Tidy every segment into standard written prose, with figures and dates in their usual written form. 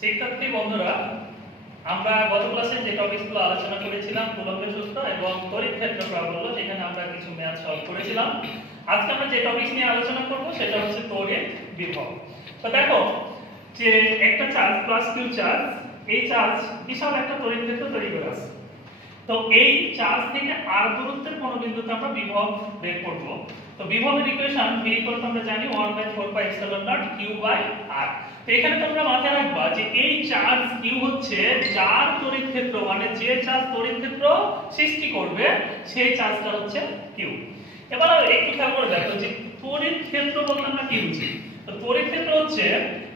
শিক্ষার্থী বন্ধুরা, আমরা গত ক্লাসে যে টপিকগুলো আলোচনা করেছিলাম কুলম্বের সূত্র এবং তড়িৎ ক্ষেত্র প্রাবল্য, যেখানে আমরা কিছু ম্যাথ সলভ করেছিলাম। আজকে আমরা যে টপিক নিয়ে আলোচনা করব সেটা হচ্ছে তড়িৎ বিভব। তো দেখো যে একটা চার্জ প্লাস কিউ চার্জ, এই চার্জ বিশাল একটা তড়িৎ ক্ষেত্র তৈরি করে আছে। তো এই চার্জ থেকে আর দূরত্বের কোন বিন্দুতে আমরা বিভব বের করব। তো বিভবের ইকুয়েশন v = আমরা জানি 1/4πε0 q/r। তো এখানে তোমরা মাথায় রাখবা যে এই চার্জ q হচ্ছে যার তড়িৎ ক্ষেত্র, মানে যে চার্জ তড়িৎ ক্ষেত্র সৃষ্টি করবে সেই চার্জটা হচ্ছে q। এবার একটু খেয়াল করে দেখো যে তড়িৎ ক্ষেত্র বলতে আমরা কি বুঝি। তো তড়িৎ ক্ষেত্র হচ্ছে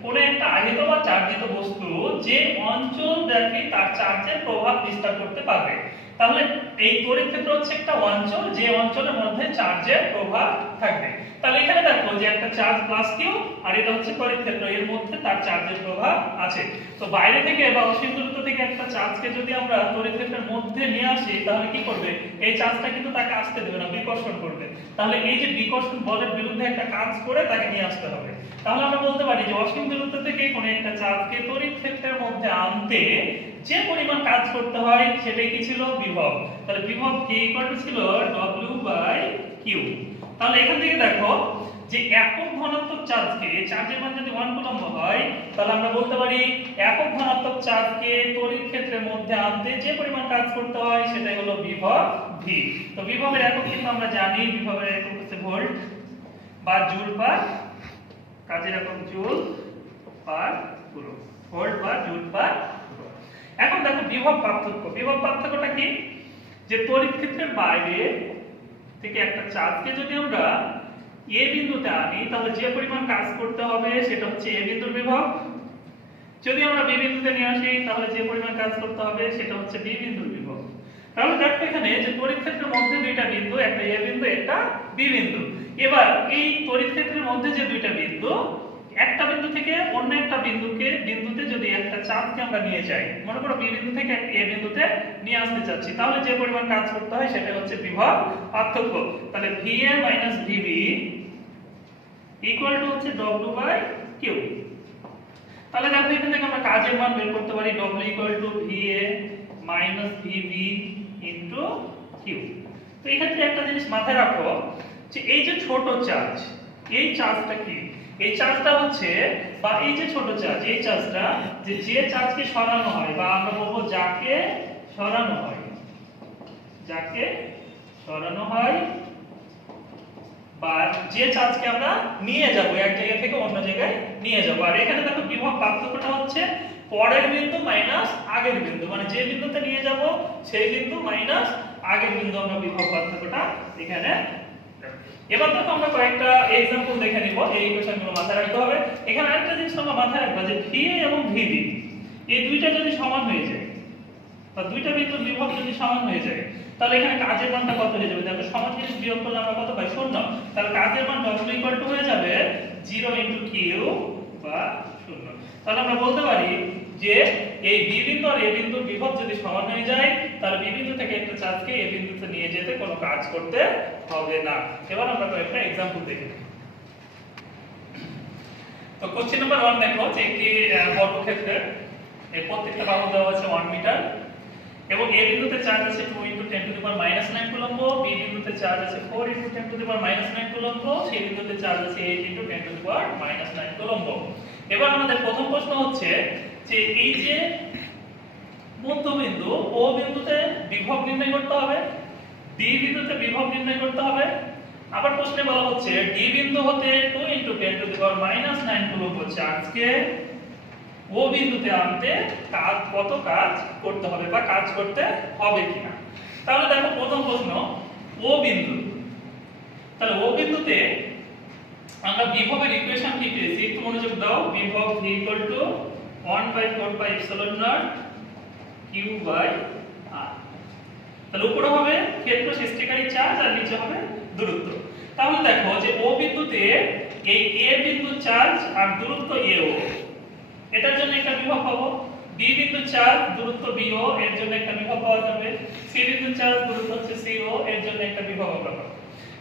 কোন একটা আহিত বা চার্জিত বস্তু যে অঞ্চল ব্যাপী তার চার্জের প্রভাব বিস্তার করতে পারবে। তাহলে এই তড়িৎ ক্ষেত্র হচ্ছে একটা অঞ্চল, যে অঞ্চলের মধ্যে চার্জের প্রভাব থাকবে। তাহলে এখানে দেখো যে একটা চার্জ প্লাস কিউ আর এটা হচ্ছে তড়িৎ ক্ষেত্র, এর মধ্যে তার চার্জের প্রভাব আছে। তো বাইরে থেকে বা অসীম দূরত্ব থেকে একটা চার্জকে যদি আমরা তড়িৎ ক্ষেত্রের মধ্যে নিয়ে আসি, তাহলে কি করবে? এই চার্জটা কিন্তু তাকে আসতে দেবে না, বিকর্ষণ করবে। তাহলে এই যে বিকর্ষণ বলের বিরুদ্ধে একটা কাজ করে তাকে নিয়ে আসতে হবে। তাহলে আমরা বলতে পারি যে অসীম দূরত্ব থেকে কোনো একটা চার্জকে তড়িৎ ক্ষেত্রের মধ্যে আনতে যে পরিমাণ কাজ করতে হয় সেটাই কি ছিল? বিভব। তাহলে বিভব কি ছিল? W/Q। তাহলে এখান থেকে দেখো যে একক ধনাত্মক চার্জকে, চার্জের মান যদি 1 কুলম্ব হয়, তাহলে আমরা বলতে পারি একক ধনাত্মক চার্জকে তড়িৎ ক্ষেত্রের মধ্যে আনতে যে পরিমাণ কাজ করতে হয় সেটাই হলো বিভব v। তো বিভবের একক কিন্তু আমরা জানি, বিভবের একক হচ্ছে ভোল্ট বা জুল পার, কাজের একক জুল পার কুলম্ব, ভোল্ট বা জুল পার কুলম্ব। এখন দেখো বিভব পার্থক্য। বিভব পার্থক্যটা কি? যে তড়িৎ ক্ষেত্রের বাইরে থেকে একটা চার্জকে যদি আমরা এ বিন্দুতে আনি, তাহলে যে পরিমাণ কাজ করতে হবে সেটা হচ্ছে এ বিন্দুর বিভব। যদি আমরা বি বিন্দুতে নিয়ে আসি, তাহলে যে পরিমাণ কাজ করতে হবে সেটা হচ্ছে বি বিন্দুর বিভব। তাহলে দেখো এখানে যে তড়িৎ ক্ষেত্রের মধ্যে দুইটা বিন্দু, একটা এ বিন্দু একটা বি বিন্দু। এবার এই তড়িৎ ক্ষেত্রের মধ্যে যে দুইটা বিন্দু, একটা বিন্দু থেকে অন্য একটা বিন্দুতে যদি একটা চার্জকে আমরা নিয়ে যাই, মনে করো বি বিন্দু থেকে এ বিন্দুতে নিয়ে আসতে চাচ্ছি, তাহলে যে পরিমাণ কাজ করতে হয় সেটা হচ্ছে বিভব পার্থক্য। তাহলে VA - VB ইকুয়াল টু হচ্ছে W/Q। তাহলে দেখো এখান থেকে আমরা কাজের মান বের করতে পারি W = VA - VB × Q। তো এই ক্ষেত্রে একটা জিনিস মাথায় রাখো যে এই যে ছোট চার্জ, এই চার্জটা কি? এই চার্জটা হচ্ছে, বা এই যে ছোট চার্জ, এই চার্জটা যে চার্জকে সরানো হয়, বা আমরা বলবো যাকে সরানো হয়, যাকে সরানো হয়, বা যে চার্জকে আমরা নিয়ে যাব এক জায়গা থেকে অন্য জায়গায় নিয়ে যাব। আর এখানে দেখো বিভব পার্থক্যটা হচ্ছে পরের বিন্দু মাইনাস আগের বিন্দু, মানে যে বিন্দুতে নিয়ে যাব সেই বিন্দু মাইনাস আগের বিন্দু, আমরা বিভব পার্থক্যটা এখানে। এবার দেখো আমরা কয়েকটা एग्जांपल দেখে নিব, এই ইকুয়েশনগুলো মাথায় রাখতে হবে। এখানে আরেকটা জিনিস তোমরা মাথায় রাখবা যে VA এবং VB এই দুইটা যদি সমান হয়ে যায়, বা দুইটা বিন্দুর বিভব যদি সমান হয়ে যায়, তাহলে এখানে কাজের মানটা কত হয়ে যাবে? দেখো সমান জিনিস বিয়োগ করলে আমরা কত পাই? 0। তাহলে কাজের মান W হয়ে যাবে 0 × Q বা 0। তাহলে আমরা বলতে পারি যে এই বি বিন্দু আর এ বিন্দুর বিভব যদি সমান হয়ে যায়, তাহলে বি বিন্দু থেকে একটা চার্জকে এ বিন্দুতে নিয়ে যেতে কোনো কাজ করতে হবে না। এবার আমরা কয়েকটা एग्जांपल দেখি। তো কোশ্চেন নাম্বার 1 দেখো যে একটি বর্গক্ষেত্রের এই প্রত্যেকটা বাহু দেওয়া আছে 1 মিটার এবং এ বিন্দুতে চার্জ আছে 2 × 10⁻⁹ কুলম্ব, বি বিন্দুতে চার্জ আছে 4 × 10⁻⁹ কুলম্ব, সি বিন্দুতে চার্জ আছে 8 × 10⁻⁹ কুলম্ব। এবার আমাদের প্রথম প্রশ্ন হচ্ছে যে এই যে মধ্যবিন্দু ও বিন্দুতে বিভব নির্ণয় করতে হবে, ডি বিন্দুতে বিভব নির্ণয় করতে হবে। আবার প্রশ্নে বলা হচ্ছে ডি বিন্দু হতে 2 × 10⁻⁹ কুলম্ব চার্জকে ও বিন্দুতে আনতে কত কাজ করতে হবে, বা কাজ করতে হবে কিনা। তাহলে দেখো প্রথম প্রশ্ন ও বিন্দু। তাহলে ও বিন্দুতে আমরা বিভবের ইকুয়েশন কি পেয়েছি? একটু মনোযোগ দাও। বিভব v = 1/4πε0 q/r। তাহলে উপরে হবে ক্ষেত্র সৃষ্টিকারী চার্জ আর নিচে হবে দূরত্ব। তাহলে দেখো যে ও বিন্দুতে এই এ বিন্দু চার্জ আর দূরত্ব AO, এটার জন্য একটা বিভব পাবো। বি বিন্দু চার্জ দূরত্ব BO, এর জন্য একটা বিভব পাওয়া যাবে। সি বিন্দু চার্জ দূরত্ব হচ্ছে CO, এর জন্য একটা বিভব আমরা পাবো।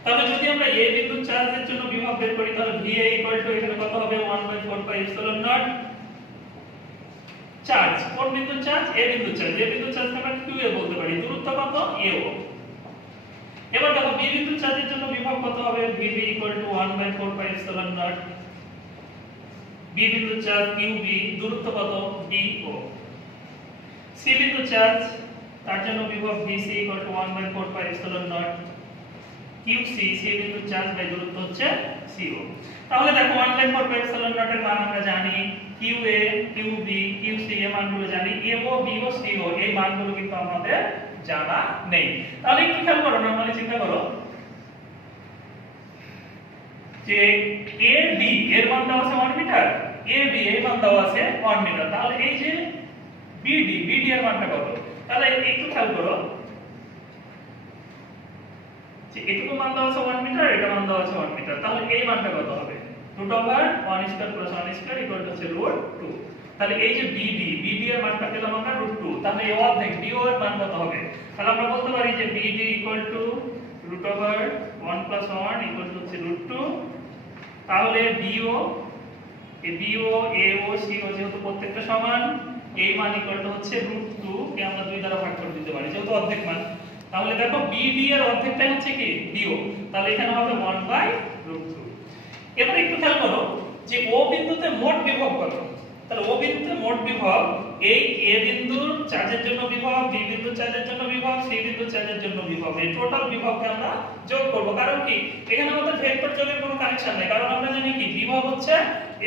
তাহলে যদি আমরা এ বিন্দু চার্জের জন্য বিভব বের করি, তাহলে VA = এখানে কত হবে? 1/4πε0 চার্জ, কোন বিন্দুর চার্জ? এ বিন্দুর চার্জ। এ বিন্দুর চার্জকে আমরা কিউ এ বলতে পারি। দূরত্ব কত? এও। এবার দেখো বি বিন্দুর চার্জের জন্য বিভব কত হবে? VB 1/4πε0। বি বিন্দুর চার্জ QB, দূরত্ব কত? DO। সি বিন্দুর চার্জ, তার জন্য বিভব VC 1/4πε0। QC, সি বিন্দুর চার্জ বাই দূরত্ব হচ্ছে CO। তাহলে দেখো 1/4πε0 এর মান আমরা জানি, QA, QB, QC এর মানগুলো জানি, AO, BO, CO এই মানগুলো কিন্তু আমাদের জানা নেই। তাহলে একটু খেয়াল করো, নরমালি চিন্তা করো যে AB এর মান দেওয়া আছে 1 মিটার, AB এর মান দেওয়া আছে 1 মিটার। তাহলে এই যে BD এর মানটা কত? তাহলে একটু খেয়াল করো যে এটুকু মান দেওয়া আছে 1 মিটার, এটা মান দেওয়া আছে 1 মিটার। তাহলে এই মানটা কত হবে? √1² + 1² হচ্ছে √2। তাহলে এই যে BD এর মানটা পেলাম আমরা √2। তাহলে এই অর্ধেক DO এর মান কত হবে? তাহলে আমরা বলতে পারি যে BD √1 + 1 হচ্ছে √2। তাহলে BO, AO, CO যেহেতু প্রত্যেকটা সমান, এই মান হচ্ছে √2 কে আমরা 2 দ্বারা ভাগ করে দিতে পারি যেহেতু অর্ধেক মান। তাহলে দেখো BD এর অর্ধেকটাই হচ্ছে কি? DO। তাহলে এখানে হবে 1/√2। এবার একটু খেয়াল করো যে O বিন্দুতে মোট বিভব কত? তাহলে O বিন্দুতে মোট বিভব এই A বিন্দুর চার্জের জন্য বিভব, B বিন্দুর চার্জের জন্য বিভব, C বিন্দুর চার্জের জন্য বিভব, এই টোটাল বিভবকে আমরা যোগ করব। কারণ কি এখানে আমাদের ভেক্টর যোগের কোনো কানেকশন নেই, কারণ আমরা জানি কি বিভব হচ্ছে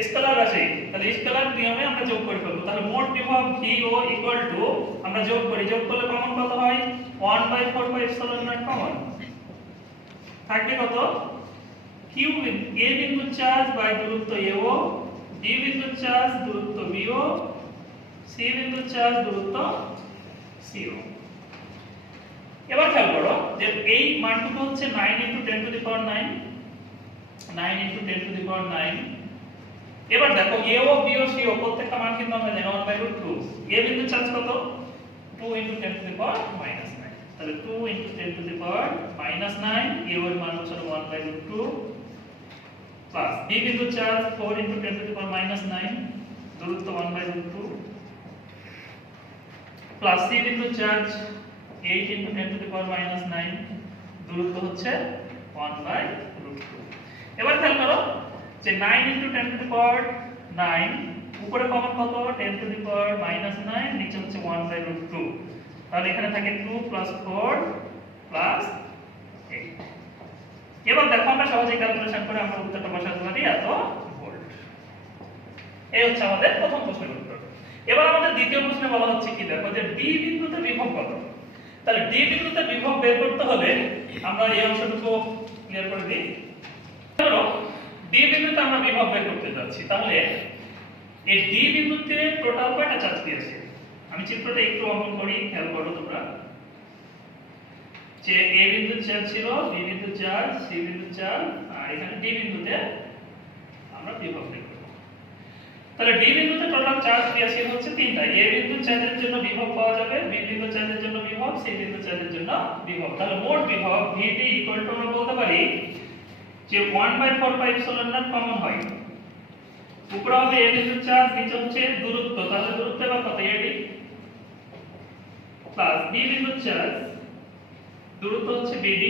স্কেলার রাশি। তাহলে স্কেলার নিয়মে আমরা যোগ করে ফেলবো। তাহলে মোট বিভব VO আমরা যোগ করি, যোগ করলে কমন কত হয়? 1/4πε0 কমন থাকবে কত? Q A বিন্দুর চার্জ বাই দূরত্ব AO, B বিন্দুর চার্জ দূরত্ব BO, C বিন্দুর চার্জ দূরত্ব CO। এবার খেয়াল করো যে এই মানটুকু হচ্ছে 9 × 10⁹, 9 × 10⁹। এবার দেখো AO, BO, CO প্রত্যেকটা মান কিন্তু আমরা জানি 1/√2। A বিন্দুর চার্জ কত? 2 × 10⁻⁹। তাহলে 2 × 10⁻⁹, AO এর মান হচ্ছে 1/√2 প্লাস B বিন্দুর চার্জ 4 × 10⁻⁹, দূরত্ব 1/√2 প্লাস C বিন্দুর চার্জ 8 × 10⁻⁹, দূরত্ব হচ্ছে 1/√2। এবার খেয়াল করো যে 9 × 10⁹, উপরে কমন কত? 10⁻⁹, নিচে হচ্ছে 1/√2। তাহলে এখানে থাকে 2 + 4 + 8। এবার দেখো আমরা সহজে ক্যালকুলেশন করে আমরা উত্তরটা বসাতে পারি এত ভোল্ট। এই হচ্ছে আমাদের প্রথম প্রশ্নের উত্তর। এবার আমাদের দ্বিতীয় প্রশ্নে বলা হচ্ছে কি দেখো যে D বিন্দুতে বিভব কত? তাহলে D বিন্দুতে বিভব বের করতে হলে আমরা এই অংশটুকু ক্লিয়ার করে দিই। ধরো D বিন্দুতে আমরা বিভব বের করতে যাচ্ছি। তাহলে এই D বিন্দুতে টোটাল কয়টা চার্জ পেয়েছে? আমি চিত্রটা একটু অঙ্কন করি, খেয়াল করো তোমরা যে A বিন্দুর চার্জ ছিল, B বিন্দুর চার্জ, C বিন্দুর চার্জ, আর এখানে D বিন্দুতে আমরা বিভব বের করব। তাহলে D বিন্দুতে টোটাল চার্জ পেয়েছে হচ্ছে তিনটা। A বিন্দুর চার্জের জন্য বিভব পাওয়া যাবে, B বিন্দুর চার্জের জন্য বিভব, C বিন্দুর চার্জের জন্য বিভব। তাহলে মোট বিভব VD আমরা বলতে পারি যে 1/4πε0 কমন হয়। উপরে হবে A বিন্দুর চার্জ, নিচে হচ্ছে দূরত্ব, তাহলে দূরত্ব এবার কত? AD প্লাস B বিন্দুর চার্জ, দূরত্ব হচ্ছে BD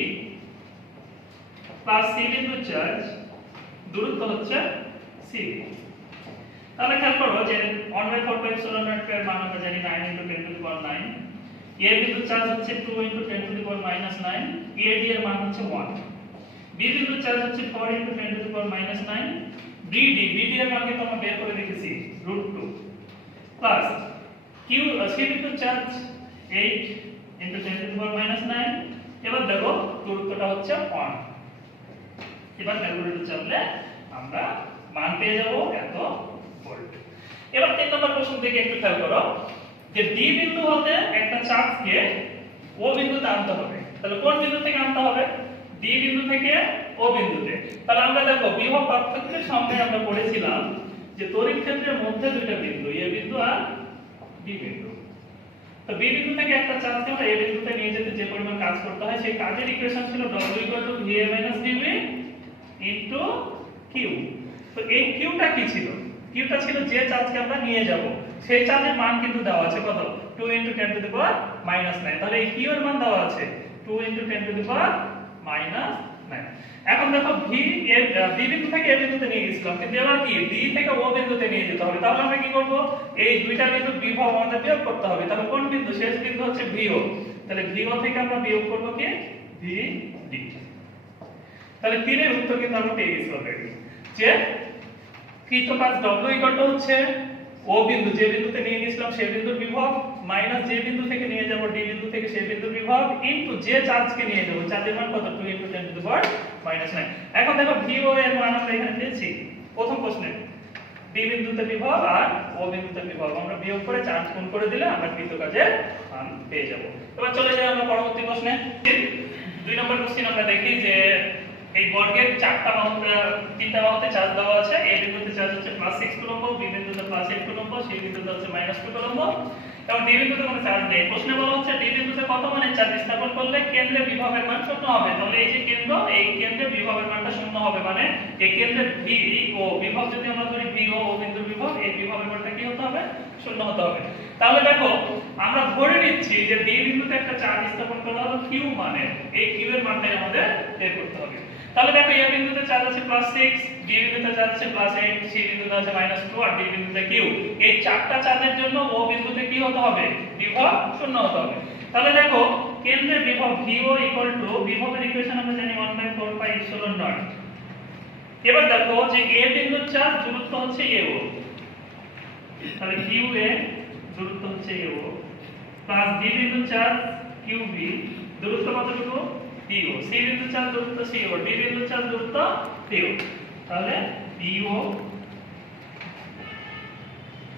প্লাস C বিন্দুর চার্জ, দূরত্ব হচ্ছে CB। তাহলে খেয়াল করো যে 1/4πε0 এর মান আমরা জানি 9 × 10⁹। A বিন্দুর চার্জ হচ্ছে 2 × 10⁻⁹, AD এর মান হচ্ছে 1। B বিন্দুর চার্জ হচ্ছে 4 × 10⁻⁹, BD এর মান কিন্তু আমরা বের করে রেখেছি √2 প্লাস C বিন্দুর চার্জ 8 × 10⁻⁹। এবার দেখো দূরত্বটা হচ্ছে 1। এবার ক্যালকুলেটর চাপলে আমরা মান পেয়ে যাব এত ভোল্ট। এবার 3 নম্বর প্রশ্ন থেকে একটু খেয়াল করো যে D বিন্দু হতে একটা চার্জকে O বিন্দুতে আনতে হবে। তাহলে কোন বিন্দু থেকে আনতে হবে? D বিন্দু থেকে O বিন্দুতে। তাহলে আমরা দেখো বিভব পার্থক্যের সামনে আমরা পড়েছিলাম যে তড়িৎ ক্ষেত্রের মধ্যে দুইটা বিন্দু, A বিন্দু আর B বিন্দু। তো B বিন্দু থেকে একটা চার্জকে আমরা A বিন্দুতে নিয়ে যেতে যে পরিমাণ কাজ করতে হয় সেই কাজের ইকুয়েশন ছিল W = VA - dV * Q। তো এই Qটা কি ছিল? Qটা ছিল যে চার্জকে আমরা নিয়ে যাব। সেই চার্জের মান কিন্তু দেওয়া আছে কত 2 × 10⁻⁹ তাহলে এই কিউ এর মান দেওয়া আছে 2 × 10⁻⁹। এখন দেখো ভি এর বি বিন্দু থেকে এ বিন্দুতে নিয়ে গেছিলাম, কিন্তু এবার কি ডি থেকে ও বিন্দুতে নিয়ে যেতে হবে। তাহলে আমরা কি করব, এই দুইটা বিন্দুর বিভব আমাদের বিয়োগ করতে হবে। তাহলে কোন বিন্দু, শেষ বিন্দু হচ্ছে ভিও, তাহলে ভিও থেকে আমরা বিয়োগ করব কি ভি ডি। তাহলে তিনের উত্তর কিন্তু আমরা পেয়ে গেছি অলরেডি, যে কৃত কাজ W হচ্ছে ও বিন্দু, যে বিন্দুতে নিয়ে গেছিলাম সেই বিন্দুর বিভব, মাইনাস যে বিন্দু থেকে নিয়ে যাব ডি বিন্দু থেকে সেই বিন্দুর বিভব, ইনটু যে চার্জকে নিয়ে যাব, চার্জের মান কত 2 × 10⁻⁹। এখন দেখো ভিও এর মান আমরা এখানে পেয়েছি প্রথম প্রশ্নে, ডি বিন্দুতে বিভব আর ও বিন্দুতে বিভব আমরা বিয়োগ করে চার্জ গুণ করে দিলে আমরা কৃত কাজের মান পেয়ে যাব। এবার চলে যাই আমরা পরবর্তী প্রশ্নে। 2 নম্বর কোশ্চেন আমরা দেখি যে এই বর্গের তিনটা বাহুতে চার্জ দেওয়া আছে। এ বিন্দুতে চার্জ হচ্ছে +6 কুলম্ব, বি বিন্দুতে +8 কুলম্ব, সি বিন্দুতে হচ্ছে -2 কুলম্ব এবং ডি বিন্দুতে কোনো চার্জ নেই। প্রশ্নে বলা হচ্ছে ডি বিন্দুতে কত মানের চার্জ স্থাপন করলে কেন্দ্রে বিভবের মান 0 হবে। তাহলে এই যে কেন্দ্র, এই কেন্দ্রে বিভবের মানটা 0 হবে, মানে এই কেন্দ্রে ভি ও বিভব যদি আমরা ধরি ভি ও বিন্দুর বিভব, এই বিভবের মানটা কি হতে হবে 0 হতে হবে। তাহলে দেখো আমরা ধরে নিচ্ছি যে ডি বিন্দুতে একটা চার্জ স্থাপন করা হলো কিউ মানের, এই কিউ এর মানটাই আমাদের বের করতে হবে। তাহলে দেখো এ বিন্দুতে চার্জ আছে +6, বি বিন্দুতে চার্জ আছে +8, সি বিন্দুতে আছে -2 আর ডি বিন্দুতে কিউ। এই চারটা চার্জের জন্য ও বিন্দুতে কি হতে হবে, বিভব 0 হতে হবে। তাহলে দেখো কেন্দ্রের বিভব VO বিভবের ইকুয়েশন আমরা জানি 1/4πε0। এবার দেখো যে এ বিন্দুর চার্জ দূরত্ব হচ্ছে AO, তাহলে QA দূরত্ব হচ্ছে AO প্লাস ডি বিন্দুর চার্জ QB দূরত্ব কতটুকু DO, সি বিন্দুর চার্জ দূরত্ব CO, ডি বিন্দুর চার্জ দূরত্ব DO। তাহলে DO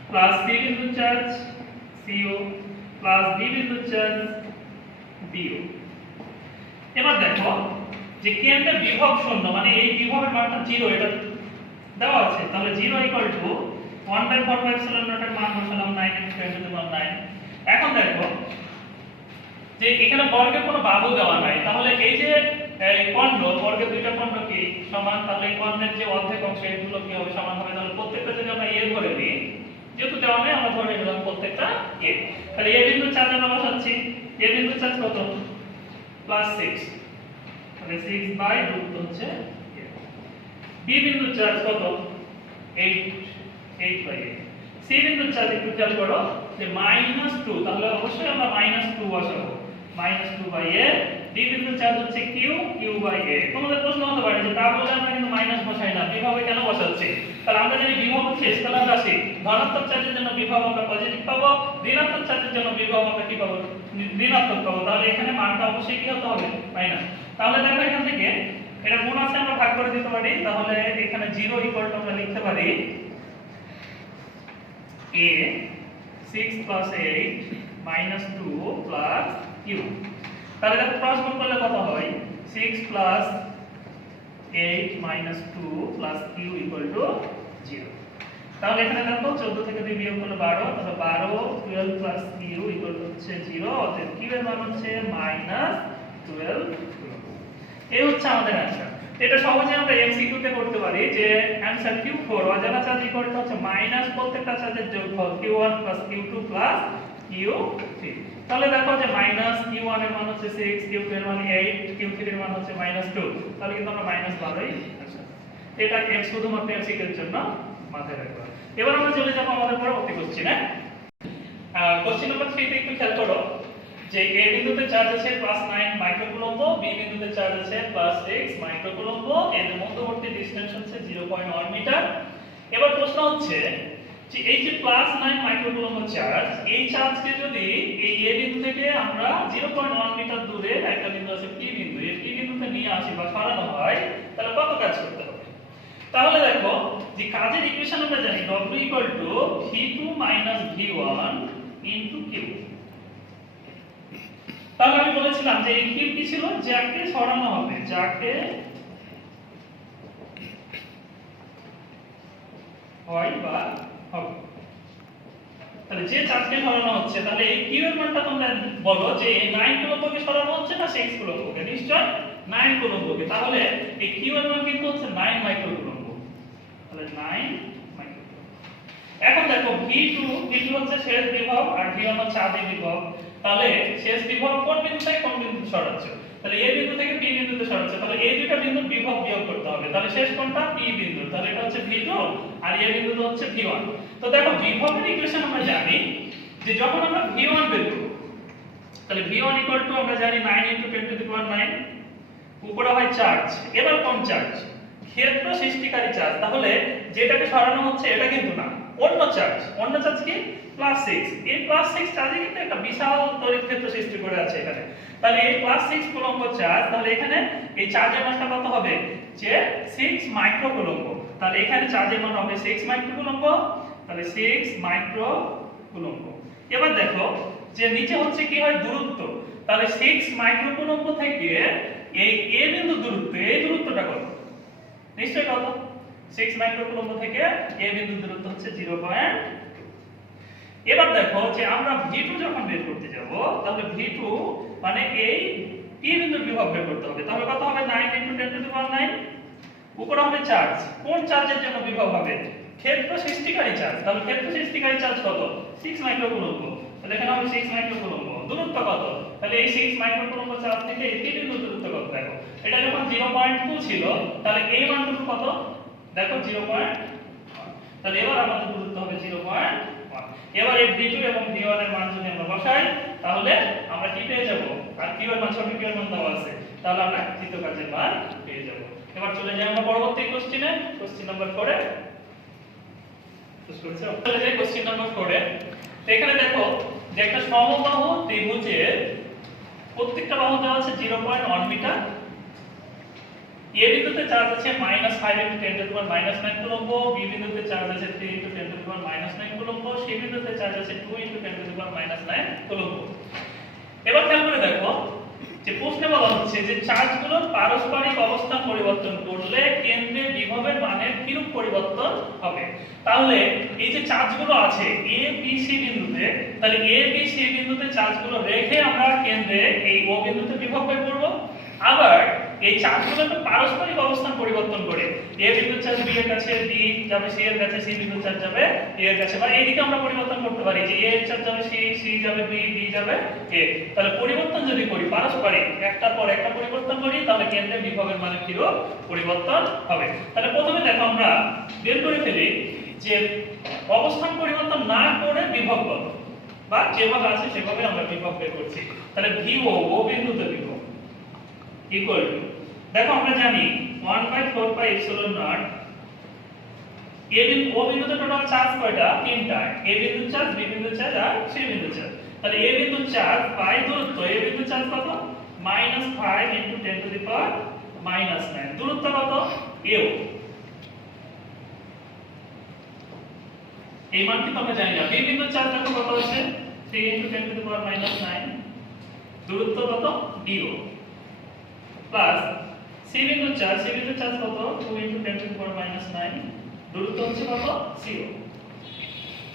প্লাস সি বিন্দুর চার্জ CO প্লাস ডি বিন্দুর চার্জ DO। এবার দেখো যে কেন্দ্রের বিভব 0, মানে এই বিভবের মানটা 0 এটা দেওয়া আছে। তাহলে 0 1/4πε0 এর মান বসালাম 9 × 10⁻⁹। এখন দেখো যে এখানে বর্গের কোনো বাহু দেওয়া নাই, তাহলে এই যে কর্ণ, বর্গের দুইটা কর্ণ কি সমান, তাহলে এই কর্ণের যে অর্ধেক অংশ এগুলো কি হবে সমান হবে। তাহলে প্রত্যেকটা যদি আমরা a ধরে নিই, যেহেতু দেওয়া নাই আমরা ধরে নিলাম প্রত্যেকটা a। তাহলে a বিন্দুর চার্জ আমরা বসাচ্ছি, a বিন্দুর চার্জ কত +6, তাহলে 6 দূরত্ব হচ্ছে a। b বিন্দুর চার্জ কত 8/8। সি বিন্দুর চার্জ একটু খেয়াল করো যে -2, তাহলে অবশ্যই আমরা -2 বসাবো, -2/a। ডি বিন্দুর চার্জ হচ্ছে q/a। তোমাদের প্রশ্ন হতে পারে যে তা বলে আমরা কিন্তু মাইনাস বসাই না, বিভবে কেন বসাচ্ছি? তাহলে আমরা জানি বিভব হচ্ছে স্কেলার রাশি, ধনাত্মক চার্জের জন্য বিভব আমরা পজিটিভ পাবো, ঋণাত্মক চার্জের জন্য বিভব আমরা কি পাবো ঋণাত্মক পাবো। তাহলে এখানে মানটা অবশ্যই কি হতে হবে মাইনাস। তাহলে দেখো এখান থেকে এটা গুণ আছে আমরা ভাগ করে দিতে পারি, তাহলে এখানে 0 আমরা লিখতে পারি a 6 + 8 -2 + q। তাহলে দেখো ক্রস গুণ করলে কত হয় 6 + 8 -2 + q = 0। তাহলে এখানে দেখো 14 থেকে 2 বিয়োগ করলে 12, তাহলে 12 12 + q হচ্ছে 0, অতএব q এর মান হচ্ছে -12। এই হচ্ছে আমাদের অ্যানসার। এটা সহজে আমরা এমসিকিউ তে করতে পারি যে অ্যানসার Q4 অজানা চার্জ হচ্ছে মাইনাস প্রত্যেকটা চার্জের যোগফল Q1 + Q2 + Q3। তাহলে দেখো যে -Q1 এর মান হচ্ছে 6, Q2 এর মান 8, Q3 এর মান হচ্ছে -2। তাহলে কিন্তু আমরা -12ই আনসার। এটা শুধুমাত্র এমসিকিউ এর জন্য মাথায় রাখবা। এবার আমরা চলে যাব আমাদের পরবর্তী কোশ্চেনে। কোশ্চেন নাম্বার 3 তে একটু খেয়াল করো যে এ বিন্দুতে চার্জ আছে +9 মাইক্রোকুলম্ব, বি বিন্দুতে চার্জ আছে +6 মাইক্রোকুলম্ব, এর মধ্যবর্তী ডিসটেন্স হচ্ছে 0.1 মিটার। এবার প্রশ্ন হচ্ছে যে এই যে +9 মাইক্রোকুলম্ব চার্জ, এই চার্জকে যদি এই এ বিন্দু থেকে আমরা 0.1 মিটার দূরে একটা বিন্দু আছে পি বিন্দু, এই পি বিন্দুতে নিয়ে আসি বা সরানো হয়, তাহলে কত কাজ করতে হবে? তাহলে দেখো যে কাজের ইকুয়েশন আমরা জানি W V2 - V1 × Q। তাহলে আমি বলেছিলাম যে এই কিউ কি ছিল, যাকে সরানো হবে, যাকে হয় বা হবে। তাহলে যে চার্জকে সরানো হচ্ছে, তাহলে এই কিউ এর মানটা তোমরা বলো যে এই 9 কুলম্বকে সরানো হচ্ছে না 6 কুলম্বকে? নিশ্চয় 9 কুলম্বকে। তাহলে এই কিউ এর মান কিন্তু হচ্ছে 9 মাইক্রোকুলম্ব। তাহলে 9 মাইক্রোকুলম্ব। এখন দেখো V2 হচ্ছে শেষ বিভব আর V1 হচ্ছে আদি বিভব। তাহলে শেষ বিভব কোন বিন্দু থেকে কোন বিন্দুতে সরাচ্ছে? তাহলে A বিন্দু থেকে B বিন্দুতে সরাচ্ছে। তাহলে এই দুটো বিন্দুর বিভব বিয়োগ করতে হবে। তাহলে শেষ কোনটা? P বিন্দু। তাহলে এটা হচ্ছে V2 আর A বিন্দুটা হচ্ছে V1। তো দেখো বিভবের ইকুয়েশন আমরা জানি যে যখন আমরা V1 বের করব, তাহলে V1 আমরা জানি 9 × 10⁹, উপরে হয় চার্জ। এবার কোন চার্জ? ক্ষেত্র সৃষ্টিকারী চার্জ। তাহলে যেটাকে সরানো হচ্ছে এটা কিন্তু না, অন্য চার্জ। অন্য চার্জ কি? +6। এই +6 চার্জে কিন্তু একটা বিশাল তড়িৎ ক্ষেত্র সৃষ্টি করে আছে এখানে। তাহলে এই +6 কুলম্ব চার্জ, তাহলে এখানে এই চার্জের মানটা কত হবে? যে 6 মাইক্রো কুলম্ব। তাহলে এখানে চার্জের মান হবে 6 মাইক্রো কুলম্ব। তাহলে 6 মাইক্রো কুলম্ব। এবার দেখো যে নিচে হচ্ছে কি হয়? দূরত্ব। তাহলে 6 মাইক্রো কুলম্ব থেকে এই A বিন্দু দূরত্ব, এই দূরত্বটা কত? নিশ্চয়ই কত? 6 মাইক্রো কুলম্ব থেকে A বিন্দু দূরত্ব হচ্ছে 0.2। এবার দেখো যে আমরা V2 যখন বের করতে যাব, তাহলে V2 মানে এই P বিন্দুর বিভব বের করতে হবে। তাহলে কত হবে? 9 × 10⁹। উপরে হবে চার্জ। কোন চার্জের জন্য বিভব হবে? ক্ষেত্র সৃষ্টিকারী চার্জ। তাহলে ক্ষেত্র সৃষ্টিকারী চার্জ কত? 6 মাইক্রো কুলম্ব। তাহলে এখানে হবে 6 মাইক্রো কুলম্ব। দূরত্ব কত? তাহলে এই 6 মাইক্রো কুলম্ব চার্জ থেকে এই P বিন্দুর দূরত্ব কত? দেখো এটা যখন 0.2 ছিল, তাহলে এই মানটুকু কত? দেখো 0.1। তাহলে এবার আমাদের দূরত্ব হবে 0.1। এবার এই V2 এবং V1 এর মান যদি আমরা বসাই, তাহলে আমরা কি পেয়ে যাব? আর Q এর মান, ছোট Q এর মান দেওয়া আছে, তাহলে আমরা কৃত কাজের মান পেয়ে যাব। এবার চলে যাই আমরা পরবর্তী কোশ্চেনে, কোশ্চেন নাম্বার 4 এ। চলে যাই কোশ্চেন নাম্বার 4 এ। তো এখানে দেখো যে একটা সমবাহু ত্রিভুজের প্রত্যেকটা বাহু দেওয়া আছে 0.1 মিটার। A বিন্দুতে চার্জ আছে -5 × 10⁻⁹ কুলম্ব, B বিন্দুতে চার্জ আছে 3 × 10⁻⁹ কুলম্ব, C বিন্দুতে চার্জ আছে 2 × 10⁻⁹ কুলম্ব। এবার খেয়াল করে দেখো যে প্রশ্নে বলা হচ্ছে যে চার্জগুলোর পারস্পরিক অবস্থান পরিবর্তন করলে কেন্দ্রে বিভবের মানের কিরূপ পরিবর্তন হবে। তাহলে এই যে চার্জগুলো আছে A B C বিন্দুতে, তাহলে A B C বিন্দুতে চার্জগুলো রেখে আমরা কেন্দ্রে এই O বিন্দুতে বিভব বের করব। আবার এই চার্জগুলো তো পারস্পরিক অবস্থান পরিবর্তন করে A বিন্দুর চার্জ B এর কাছে, B যাবে C এর কাছে, C বিন্দুর চার্জ যাবে A এর কাছে। বা এইদিকে আমরা পরিবর্তন করতে পারি যে A এর চার্জ যাবে C, C যাবে B, B যাবে A। তাহলে পরিবর্তন যদি করি পারস্পরিক, একটার পর একটা পরিবর্তন করি, তাহলে কেন্দ্রে বিভবের মানে কিরূপ পরিবর্তন হবে। তাহলে প্রথমে দেখো আমরা বের করে ফেলি যে অবস্থান পরিবর্তন না করে বিভব কত, বা যেভাবে আছে সেভাবে আমরা বিভব বের করছি। তাহলে VO, O বিন্দুতে বিভব ইকুয়াল টু, দেখো আমরা জানি 1/4πε0। A বিন্দু O বিন্দুতে টোটাল চার্জ কয়টা? তিনটা। A বিন্দুর চার্জ, B বিন্দুর চার্জ আর C বিন্দুর চার্জ। তাহলে A বিন্দুর চার্জ বাই দূরত্ব, A বিন্দুর চার্জ কত? -5 × 10⁻⁹ দূরত্ব কত? AO। এই মান কি আমরা জানি না। B বিন্দুর চার্জ দেখো কত আছে? 3 × 10⁻⁹ দূরত্ব কত? DO। প্লাস C বিন্দুর চার্জ কত? 2 × 10⁻⁹ দূরত্ব হচ্ছে কত? CO।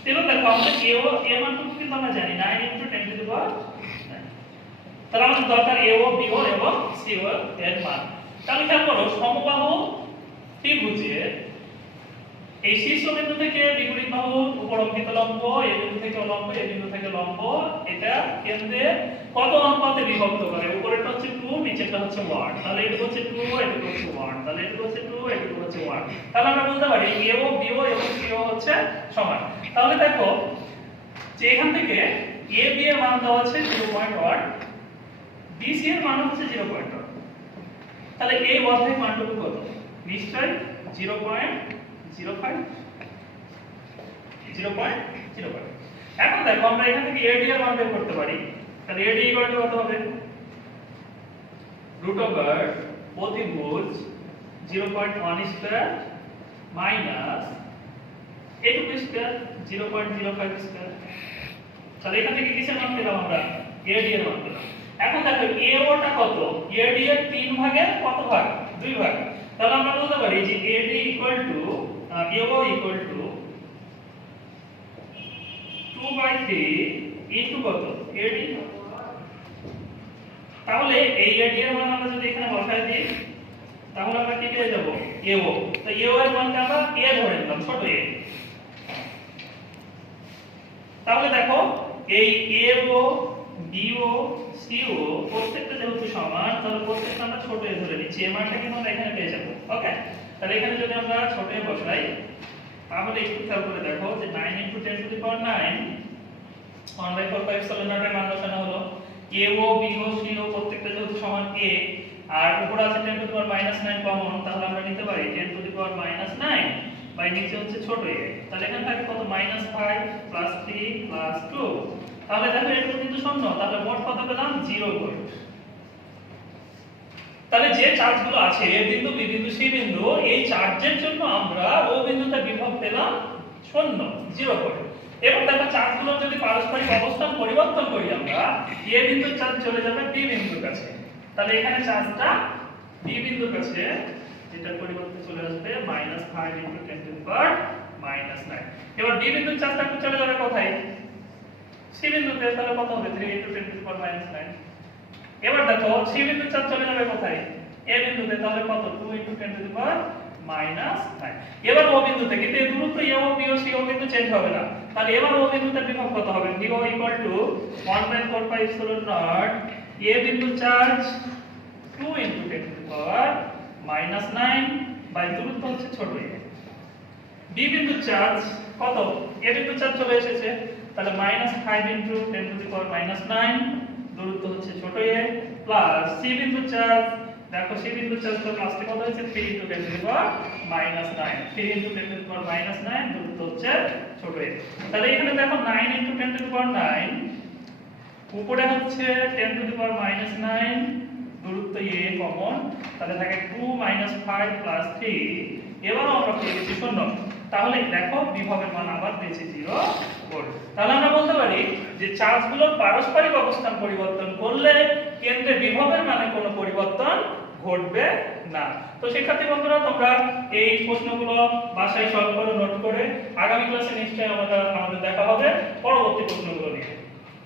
এবার দেখো আমরা AO এর মানটুকু কিন্তু আমরা জানি 9 × 10⁻⁹। তাহলে আমাদের দরকার AO, BO এবং CO এর মান। তাহলে খেয়াল করো সমবাহু ত্রিভুজের এই শীর্ষ বিন্দু থেকে বিপরীত বাহুর উপর অঙ্কিত লম্ব, এই বিন্দু থেকে লম্ব, এই বিন্দু থেকে লম্ব, এটা কেন্দ্রে কত অনুপাতে বিভক্ত করে? উপরেরটা হচ্ছে 2, নিচেরটা হচ্ছে 1। তাহলে এটা হচ্ছে 2, এটা হচ্ছে 1। তাহলে এটা হচ্ছে 2, এটা হচ্ছে 1। তাহলে আমরা বলতে পারি AO, BO এবং CO হচ্ছে সমান। তাহলে দেখো যে এখান থেকে AB এর মান দেওয়া আছে 0.1, BC এর মান হচ্ছে 0.1। তাহলে এই অর্ধেক মানটুকু কত? নিশ্চয়ই 0.05। এখন দেখো আমরা এখান থেকে AD এর মান বের করতে পারি। তাহলে AD কত হবে? √, প্রতিভুজ 0.1² মাইনাস এটুকু স্কয়ার 0.05²। তাহলে এখান থেকে কিসের মান পেলাম আমরা? AD এর মান পেলাম। এখন দেখো AO টা কত? AD এর 3 ভাগের কত ভাগ? 2 ভাগ। তাহলে আমরা বলতে পারি যে AD AO 2/3 ইনটু কত? AD। তাহলে এই AD এর মান আমরা যদি এখানে বসাই দিই, তাহলে আমরা কি পেয়ে যাব? AO। তো AO এর মানকে আমরা A ধরে নিলাম, ছোট a। তাহলে দেখো এই AO BO CO প্রত্যেকটা যেহেতু সমান, তাহলে প্রত্যেকটা আমরা ছোট এ ধরে নিচ্ছি। এই মানটা কিন্তু আমরা এখানে পেয়ে যাব। ওকে, তাহলে এখানে যদি আমরা ছোট এ বসাই, তাহলে একটু খেয়াল করে দেখো যে 9 × 10⁹ 1/4 এর মান বসানো হলো। AO BO CO প্রত্যেকটা যেহেতু সমান a, আর উপরে আছে 10⁻⁹ কমন, তাহলে আমরা নিতে পারি 10⁻⁹ বাই নিচে হচ্ছে ছোট a। তাহলে এখানে থাকে কত, -5 + 3 + 2। তাহলে দেখো এটা কিন্তু শূন্য, তাহলে মোট কত পেলাম, 0 ভোল্ট। তাহলে যে চার্জগুলো আছে A বিন্দু, B বিন্দু, C বিন্দু, এই চার্জের জন্য আমরা O বিন্দুতে বিভব পেলাম 0 ভোল্ট। এবার দেখো চার্জগুলোর যদি পারস্পরিক অবস্থান পরিবর্তন করি আমরা, A বিন্দুর চার্জ চলে যাবে B বিন্দুর কাছে। তাহলে এখানে চার্জটা B বিন্দুর কাছে, যেটার পরিবর্তে চলে আসবে -5 × 10⁻⁹। এবার B বিন্দুর চার্জটা চলে যাবে কোথায়, C বিন্দুতে। তাহলে কত হবে, 3 × 10⁻⁹। এবার দেখো C বিন্দুর চার্জ চলে যাবে কোথায়, A বিন্দুতে। তাহলে কত, 2 × 10⁻⁹। এবার O বিন্দুতে, কিন্তু এই দূরত্ব AO BO CO কিন্তু চেঞ্জ হবে না। তাহলে এবার O বিন্দুতে বিভব কত হবে, BO = 1/4πε0। A বিন্দুর চার্জ 2 × 10⁻⁹ বাই দূরত্ব হচ্ছে ছোট a। B বিন্দুর চার্জ কত, A বিন্দুর চার্জ চলে এসেছে, তাহলে -5 × 10⁻⁹ দূরত্ব হচ্ছে ছোট a, প্লাস C বিন্দুর চার্জ, দেখো C বিন্দুর চার্জ তো লাস্টে কত হয়েছে, 3 × 10⁻⁹ 3 × 10⁻⁹ দূরত্ব হচ্ছে ছোট a। তাহলে এখানে দেখো 9 × 10⁹, উপরে হচ্ছে 10⁻⁹, দূরত্ব a কমন, তাহলে থাকে 2 - 5 + 3। এবারও আমরা পেয়ে গেছি 0। তাহলে দেখো বিভবের মান আবার পেয়েছি 0 ভোল্ট। তাহলে আমরা বলতে পারি যে চার্জগুলোর পারস্পরিক অবস্থান পরিবর্তন করলে কেন্দ্রে বিভবের মানে কোনো পরিবর্তন ঘটবে না। তো শিক্ষার্থী বন্ধুরা, তোমরা এই প্রশ্নগুলো বাসায় সলভ করে নোট করে, আগামী ক্লাসে নিশ্চয়ই আমাদের দেখা হবে পরবর্তী প্রশ্নগুলো নিয়ে।